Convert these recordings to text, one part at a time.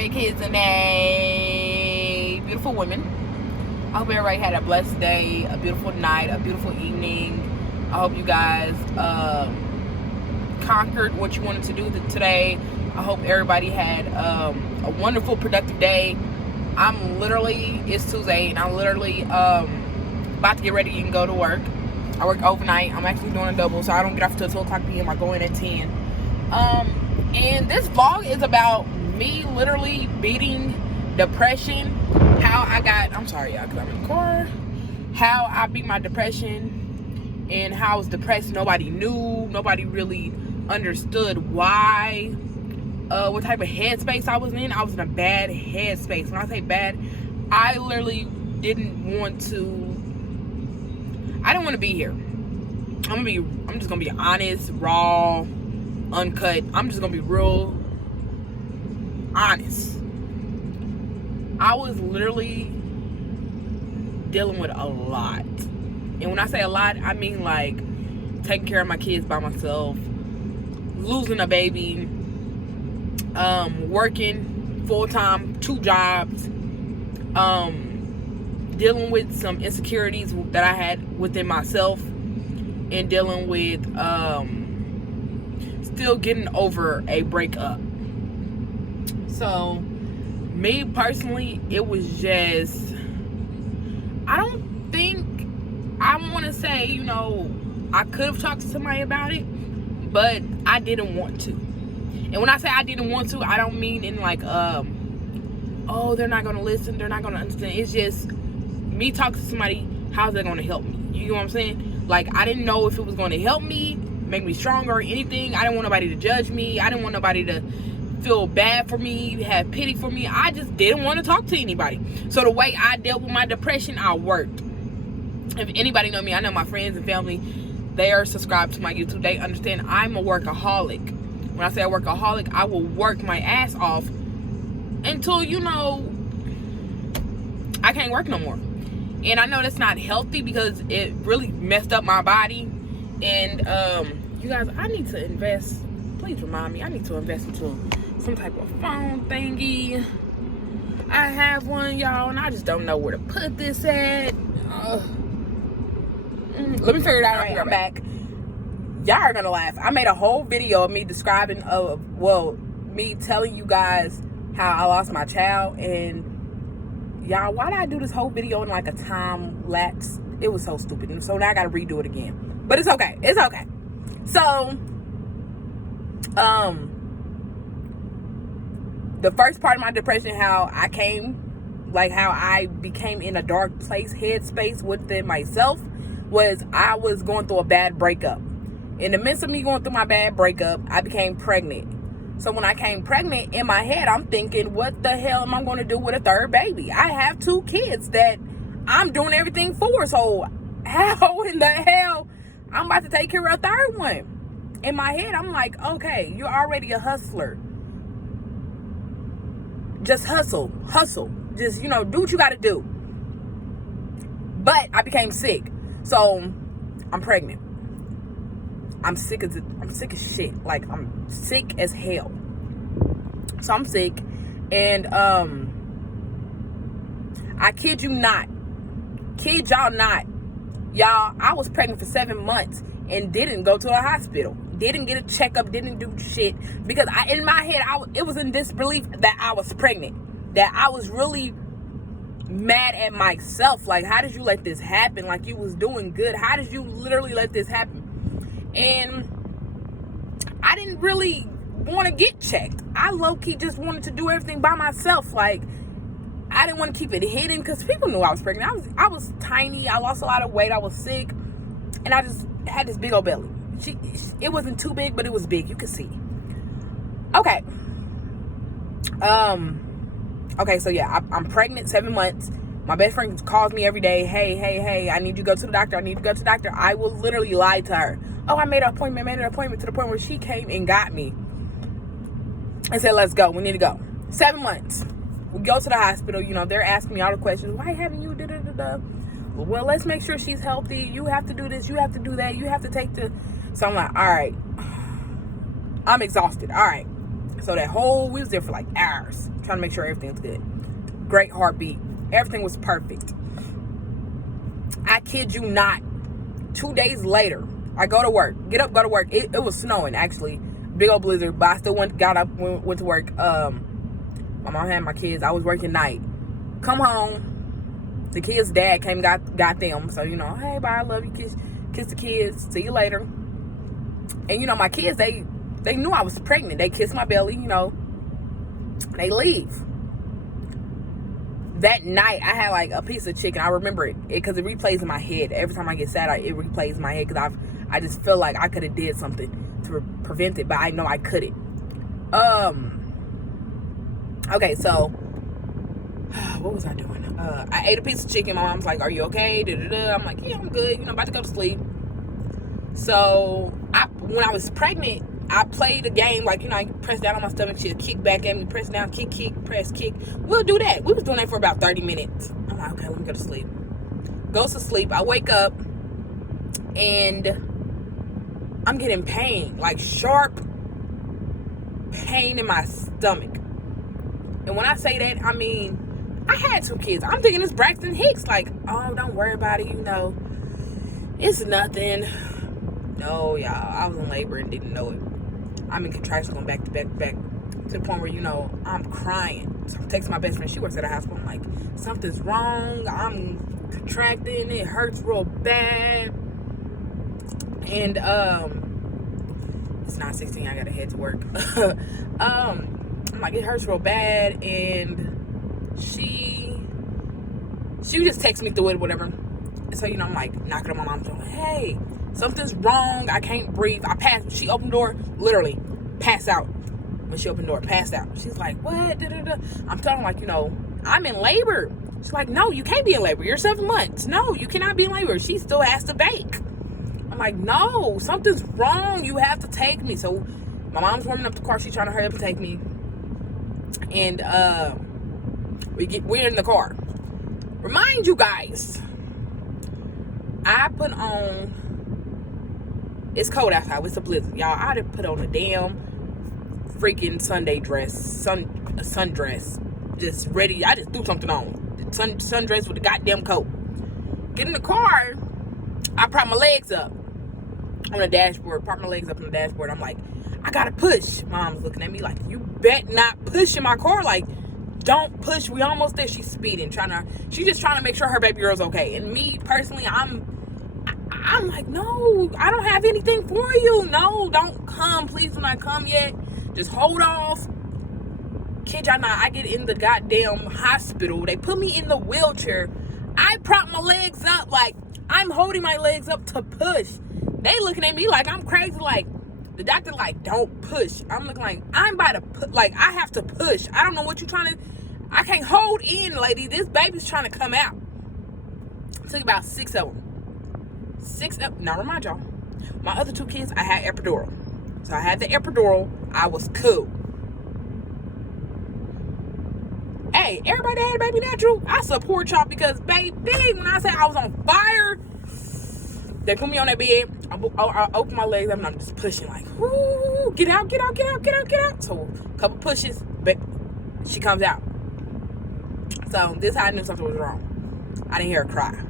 made kids and a beautiful women. I hope everybody had a blessed day, a beautiful night, a beautiful evening. I hope you guys conquered what you wanted to do today. I hope everybody had a wonderful, productive day. It's Tuesday, and I'm literally about to get ready and go to work. I work overnight. I'm actually doing a double, so I don't get off until 2 o'clock p.m. I go in at 10. And this vlog is about me literally beating depression. I'm sorry, y'all, because I'm in the car. How I beat my depression and how I was depressed. Nobody knew. Nobody really understood why. What type of headspace I was in. I was in a bad headspace. When I say bad, I literally didn't want to be here. I'm just gonna be honest, raw, uncut. I'm just gonna be real honest. I was literally dealing with a lot. And when I say a lot, I mean like taking care of my kids by myself, losing a baby, working full-time, 2 jobs, dealing with some insecurities that I had within myself, and dealing with still getting over a breakup. So me personally, it was just, I want to say, I could have talked to somebody about it, but I didn't want to. And when I say I didn't want to, I don't mean in like, oh, they're not going to listen, they're not going to understand. It's just me talking to somebody, how's that going to help me? You know what I'm saying? Like, I didn't know if it was going to help me, make me stronger or anything. I didn't want nobody to judge me. I didn't want nobody to feel bad for me, have pity for me. I just didn't want to talk to anybody. So the way I dealt with my depression, I worked. If anybody know me, I know my friends and family, they are subscribed to my YouTube. They understand I'm a workaholic. When I say a workaholic, I will work my ass off until, I can't work no more. And I know that's not healthy because it really messed up my body. And you guys, I need to invest. Please remind me, I need to invest into some type of phone thingy. I have one, y'all, and I just don't know where to put this at. Let me figure it out. All right, I'm back. Y'all are gonna laugh. I made a whole video of me describing, me telling you guys how I lost my child. And y'all, why did I do this whole video in like a time lapse? It was so stupid. And so now I gotta redo it again. But it's okay. It's okay. So, the first part of my depression, how I became in a dark place, headspace within myself, was I was going through a bad breakup. In the midst of me going through my bad breakup, I became pregnant. So when I came pregnant, in my head, I'm thinking, what the hell am I going to do with a 3rd baby? I have 2 kids that I'm doing everything for. So how in the hell I'm about to take care of a 3rd one? In my head, I'm like, okay, you're already a hustler. Just hustle. Just, do what you got to do. But I became sick. So I'm pregnant. I'm sick as shit. Like, I'm sick as hell. So I'm sick. And I kid you not. Kid y'all not. Y'all, I was pregnant for 7 months and didn't go to a hospital. Didn't get a checkup. Didn't do shit. Because in my head, it was in disbelief that I was pregnant. That I was really mad at myself. Like, how did you let this happen? Like, you was doing good. How did you literally let this happen? And I didn't really want to get checked. I low-key just wanted to do everything by myself. Like, I didn't want to keep it hidden because people knew I was pregnant. I was tiny. I lost a lot of weight. I was sick. And I just had this big old belly. It wasn't too big, but it was big. You could see. Okay. Okay, so yeah, I'm pregnant, 7 months. My best friend calls me every day. Hey, I need you to go to the doctor. I will literally lie to her. Oh, I made an appointment to the point where she came and got me and said, let's go. We need to go. 7 months. We go to the hospital. They're asking me all the questions. Why haven't you Well, let's make sure she's healthy. You have to do this. You have to do that. You have to take the... So I'm like, all right. I'm exhausted. All right. So we was there for like hours, trying to make sure everything was good. Great heartbeat. Everything was perfect. I kid you not. 2 days later, I go to work. Get up, go to work. It was snowing, actually. Big old blizzard, but I still got up, went to work. My mom had my kids. I was working night. Come home. The kids' dad came, got them. So, hey, bye, I love you. Kiss the kids. See you later. And, my kids, they knew I was pregnant. They kissed my belly, They leave. That night, I had like a piece of chicken. I remember it because it replays in my head. Every time I get sad, it replays in my head because I just feel like I could have did something to prevent it, but I know I couldn't. Okay, so what was I doing? I ate a piece of chicken. My mom's like, "Are you okay?" I'm like, "Yeah, I'm good. About to go to sleep." So when I was pregnant, I played a game like, I press down on my stomach, she'll kick back at me, press down, kick, press, kick. We'll do that. We was doing that for about 30 minutes. I'm like, okay, let me go to sleep. Goes to sleep. I wake up and I'm getting pain, like sharp pain in my stomach. And when I say that, I mean, I had 2 kids. I'm thinking it's Braxton Hicks. Like, oh, don't worry about it. It's nothing. No, y'all, I was in labor and didn't know it. I'm in contractions going back to back to the point where, I'm crying. So I'm texting my best friend. She works at a hospital. I'm like, something's wrong. I'm contracting. It hurts real bad. And it's 9:16. I got to head to work. I'm like, it hurts real bad. And she would just text me through it or whatever. And so, I'm like knocking on my mom's door. Like, hey, something's wrong. I can't breathe. I passed. She opened the door, literally passed out. When she opened the door, passed out. She's like, what? Da-da-da. I'm telling her, like, I'm in labor. She's like, no, you can't be in labor. You're 7 months. No, you cannot be in labor. She still has to bake. I'm like, no, something's wrong. You have to take me. So my mom's warming up the car. She's trying to hurry up and take me. And we're in the car. Remind you guys, I put on, it's cold outside, it's a blizzard, y'all. I done put on a damn freaking Sunday dress, sundress, just ready. I just threw something on, sundress with a goddamn coat. Get in the car, I prop my legs up on the dashboard, I'm like, I gotta push. Mom's looking at me like, you bet not push in my car. Like, don't push, we almost there. She's speeding, she's just trying to make sure her baby girl's okay. And me personally, I'm like, no, I don't have anything for you. No, don't come. Please do not come yet. Just hold off. Kid y'all not, I get in the goddamn hospital. They put me in the wheelchair. I prop my legs up, like, I'm holding my legs up to push. They looking at me like I'm crazy. Like, the doctor like, don't push. I'm looking like, I'm about to put, like, I have to push. I don't know what you're trying to, I can't hold in, lady. This baby's trying to come out. Took about 6 of them. Now remind y'all, my other 2 kids, I had epidural. So I had the epidural. I was cool. Hey, everybody had a baby natural. I support y'all because, baby, when I say I was on fire, they put me on that bed. I open my legs up and I'm just pushing like, whoo, get out. So a couple pushes, but she comes out. So this is how I knew something was wrong. I didn't hear her cry.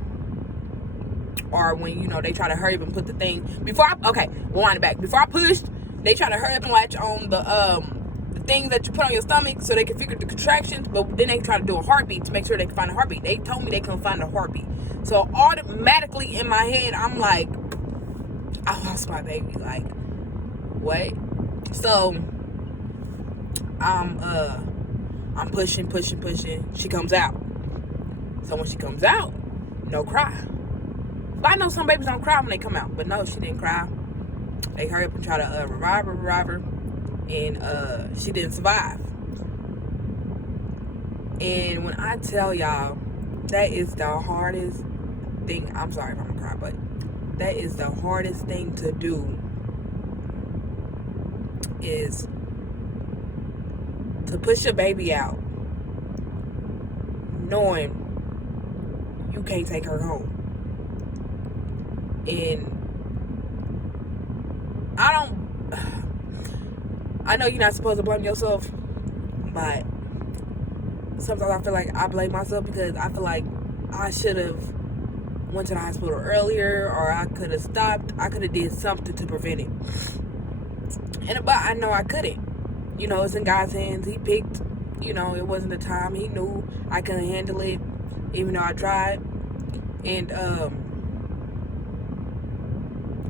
Or when, they try to hurry up and put the thing, rewind it back. Before I pushed, they try to hurry up and latch on the things that you put on your stomach so they can figure the contractions, but then they try to do a heartbeat to make sure they can find a heartbeat. They told me they couldn't find a heartbeat. So automatically in my head, I'm like, I lost my baby. Like, what? So I'm pushing. She comes out. So when she comes out, no cry. But I know some babies don't cry when they come out, but no, she didn't cry. They hurry up and try to revive her, and she didn't survive. And when I tell y'all, that is the hardest thing. I'm sorry if I'm gonna cry, but that is the hardest thing to do, is to push your baby out knowing you can't take her home. And I I know you're not supposed to blame yourself, but sometimes I feel like I blame myself because I feel like I should have went to the hospital earlier, or I could have stopped. I could have did something to prevent it. But I know I couldn't. It's in God's hands. He picked, it wasn't the time. He knew I couldn't handle it, even though I tried. And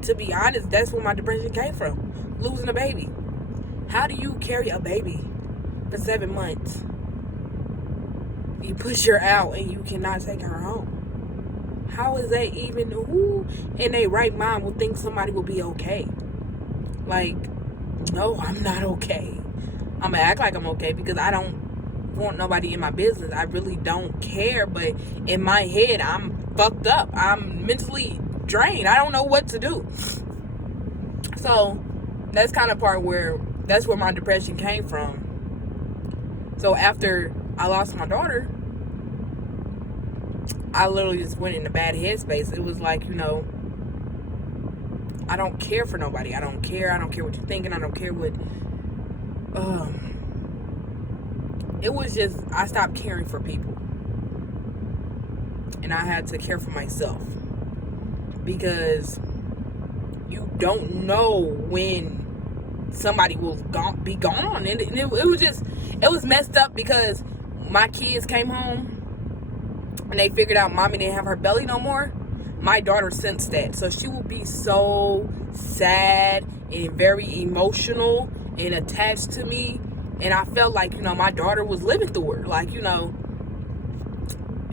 to be honest, that's where my depression came from. Losing a baby. How do you carry a baby for 7 months? You push her out and you cannot take her home. How is that even? Who in their right mind will think somebody will be okay? Like, no, I'm not okay. I'm gonna act like I'm okay because I don't want nobody in my business. I really don't care, but in my head, I'm fucked up. I'm mentally drained. I don't know what to do. So that's kind of that's where my depression came from. So after I lost my daughter, I literally just went in a bad headspace. It was like, I don't care for nobody. I don't care. I don't care what you're thinking. I don't care what... it was just, I stopped caring for people. And I had to care for myself. Because you don't know when somebody will be gone. And it was messed up because my kids came home and they figured out mommy didn't have her belly no more. My daughter sensed that. So she will be so sad and very emotional and attached to me. And I felt like, my daughter was living through her. Like,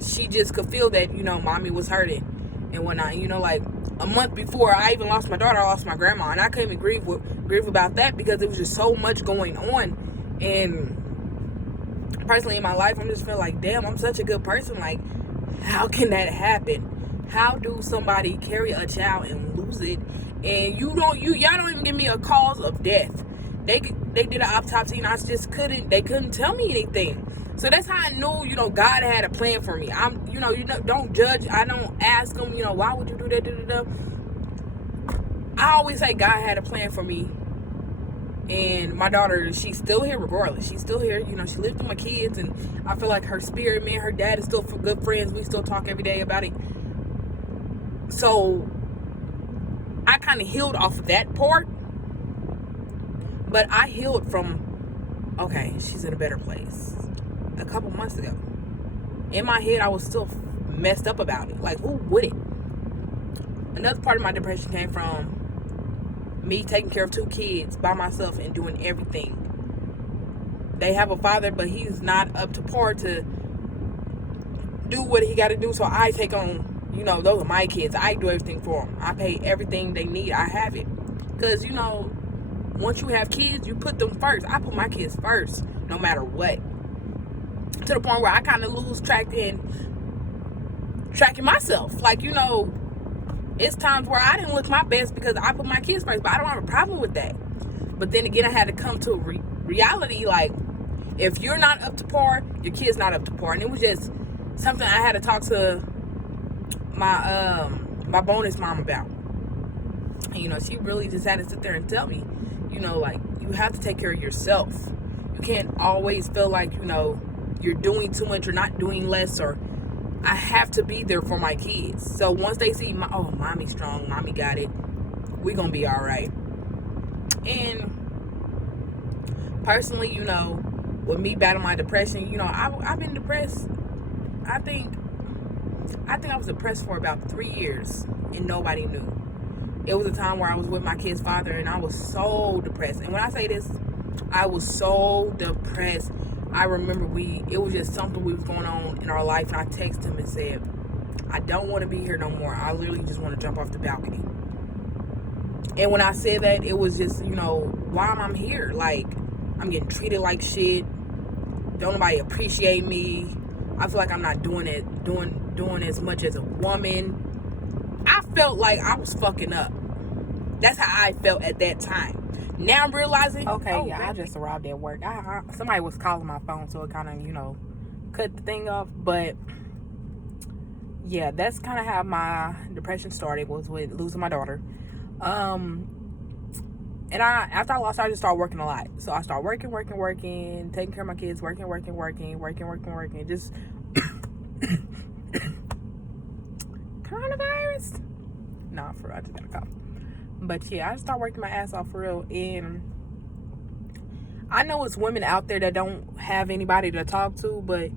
she just could feel that, mommy was hurting and whatnot. Like a month before I even lost my daughter, I lost my grandma. And I couldn't even grieve about that because there was just so much going on. And personally in my life, I'm just feeling like, damn, I'm such a good person. Like, how can that happen? How do somebody carry a child and lose it? And y'all don't even give me a cause of death. They did an autopsy and they couldn't tell me anything. So that's how I knew, God had a plan for me. Don't judge. I don't ask them, why would you do that? I always say God had a plan for me. And my daughter, she's still here regardless. She's still here. She lives with my kids. And I feel like her spirit, me and her dad is still good friends. We still talk every day about it. So I kind of healed off of that part. But I healed from, okay, she's in a better place. A couple months ago. In my head, I was still messed up about it. Like, who wouldn't? Another part of my depression came from me taking care of 2 kids by myself and doing everything. They have a father, but he's not up to par to do what he got to do. So I take on, those are my kids. I do everything for them. I pay everything they need. I have it. Because, once you have kids, you put them first. I put my kids first, no matter what. To the point where I kind of lose track in tracking myself. Like, it's times where I didn't look my best because I put my kids first, but I don't have a problem with that. But then again, I had to come to reality, like, if you're not up to par, your kid's not up to par. And it was just something I had to talk to my bonus mom about. And, she really just had to sit there and tell me, like, you have to take care of yourself. You can't always feel like, you're doing too much or not doing less, or I have to be there for my kids. So once they see, mommy's strong, mommy got it, we gonna be all right. And personally, with me battling my depression, I've been depressed. I think I was depressed for about 3 years and nobody knew. It was a time where I was with my kid's father and I was so depressed. And when I say this, I was so depressed. I remember it was just something we was going on in our life, and I texted him and said, I don't want to be here no more. I literally just want to jump off the balcony. And when I said that, it was just, why am I here? Like, I'm getting treated like shit. Don't nobody appreciate me. I feel like I'm not doing as much as a woman. I felt like I was fucking up. That's how I felt at that time. Now I'm realizing, I just arrived at work. Somebody was calling my phone, so it kind of, cut the thing off. But yeah, that's kind of how my depression started, was with losing my daughter. And after I lost, I just started working a lot. So I started working, taking care of my kids, working. Just coronavirus. Nah, for real, I just got a cough. But yeah, I just started working my ass off for real. And I know it's women out there that don't have anybody to talk to, but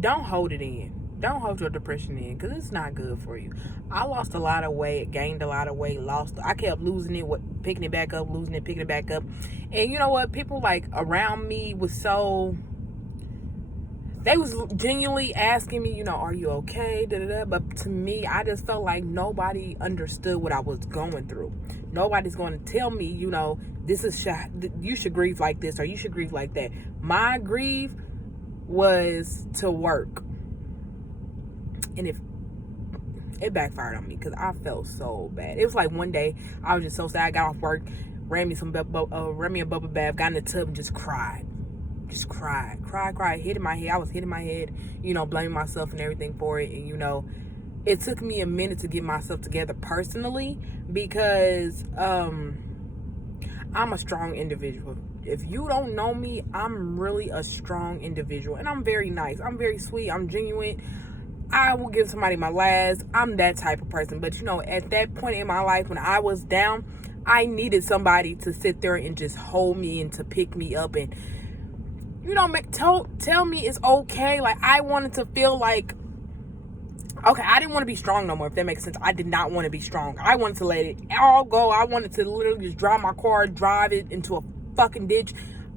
don't hold it in. Don't hold your depression in, because it's not good for you. I lost a lot of weight, gained a lot of weight, I kept losing it, picking it back up, losing it, picking it back up. And you know what? People like around me they was genuinely asking me, are you okay? But to me, I just felt like nobody understood what I was going through. Nobody's going to tell me, you should grieve like this or you should grieve like that. My grief was to work. And it backfired on me because I felt so bad. It was like one day I was just so sad. I got off work, ran me a bubble bath, got in the tub and just cried. Just cried, hitting my head. I was hitting my head, blaming myself and everything for it. And it took me a minute to get myself together personally, because I'm a strong individual. If you don't know me, I'm really a strong individual, and I'm very nice. I'm very sweet. I'm genuine. I will give somebody my last. I'm that type of person. But at that point in my life when I was down, I needed somebody to sit there and just hold me and to pick me up and tell me it's okay. Like, I wanted to feel like, okay, I didn't want to be strong no more, if that makes sense. I did not want to be strong. I wanted to let it all go. I wanted to literally just drive my car, drive it into a fucking ditch.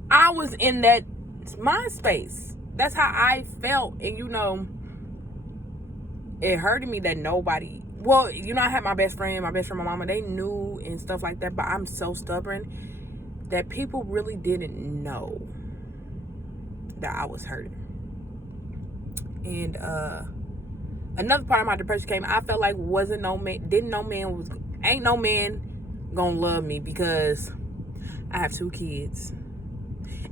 I was in that mind space. That's how I felt. And it hurted me that nobody, I had my best friend, my mama, they knew and stuff like that, but I'm so stubborn that people really didn't know that I was hurting. And another part of my depression came, I felt like ain't no man gonna love me because I have 2 kids.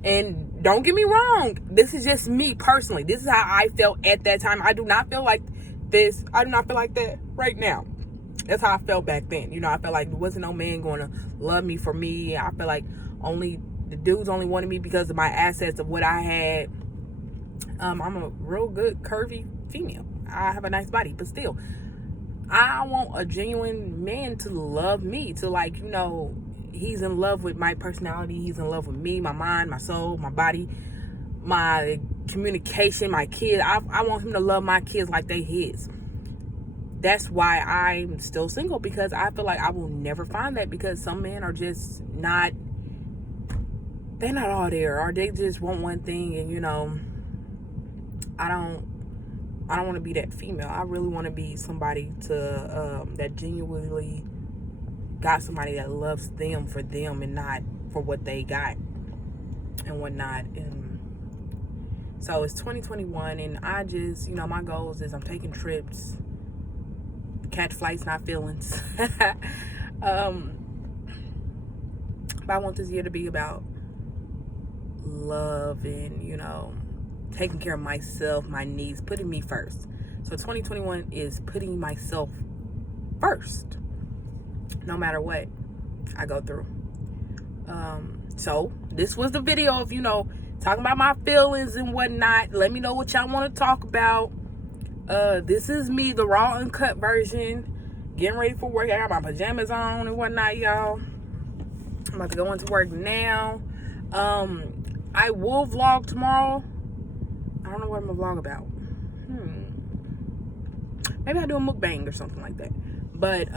And don't get me wrong, this is just me personally. This is how I felt at that time. I do not feel like this. I do not feel like that right now. That's how I felt back then. I felt like there wasn't no man going to love me for me. I felt like the dudes only wanted me because of my assets, of what I had. I'm a real good curvy female. I have a nice body, but still, I want a genuine man to love me, to he's in love with my personality. He's in love with me, my mind, my soul, my body, my communication, my kids. I want him to love my kids like they his. That's why I'm still single, because I feel like I will never find that, because some men are just not, they're not all there, or they just want one thing. And I don't want to be that female. I really want to be somebody that genuinely got somebody that loves them for them and not for what they got and whatnot. And so it's 2021, and I just, my goals is I'm taking trips, catch flights, not feelings. But I want this year to be about love and, taking care of myself, my needs, putting me first. So 2021 is putting myself first, no matter what I go through. So this was the video of, talking about my feelings and whatnot. Let me know what y'all want to talk about. This is me, the raw, uncut version. Getting ready for work. I got my pajamas on and whatnot, y'all. I'm about to go into work now. I will vlog tomorrow. I don't know what I'm gonna vlog about. Maybe I'll do a mukbang or something like that. But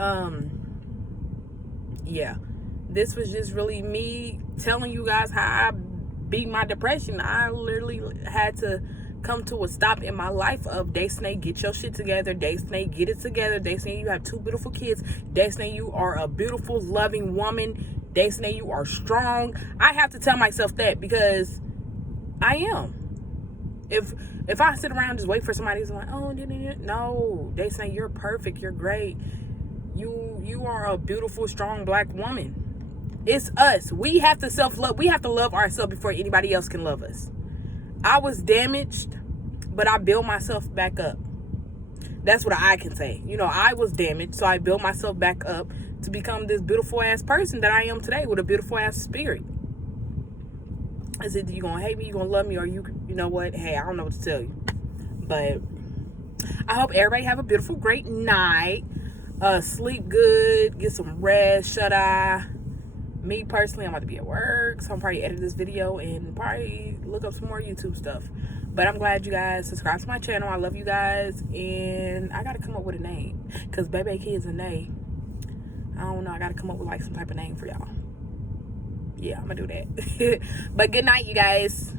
yeah, this was just really me telling you guys how I beat my depression. I literally had to come to a stop in my life of, Daysnay, get your shit together. Daysnay, get it together. Daysnay, you have 2 beautiful kids. Daysnay, you are a beautiful, loving woman. Daysnay, you are strong. I have to tell myself that, because I am. If I sit around and just wait for somebody who's like, oh, no, Daysnay, you're perfect. You're great. You are a beautiful, strong black woman. It's us. We have to self-love. We have to love ourselves before anybody else can love us. I was damaged, but I built myself back up. That's what I can say. I was damaged, so I built myself back up to become this beautiful ass person that I am today with a beautiful ass spirit. Is it you gonna hate me, you gonna love me, or you know what? Hey, I don't know what to tell you. But I hope everybody have a beautiful, great night. Sleep good, get some rest, shut eye. Me personally, I'm about to be at work, so I'm probably edit this video and probably look up some more YouTube stuff. But I'm glad you guys subscribe to my channel. I love you guys, and I gotta come up with a name because Baby Kids and Nay. I don't know. I gotta come up with like some type of name for y'all. Yeah, I'm gonna do that. But good night, you guys.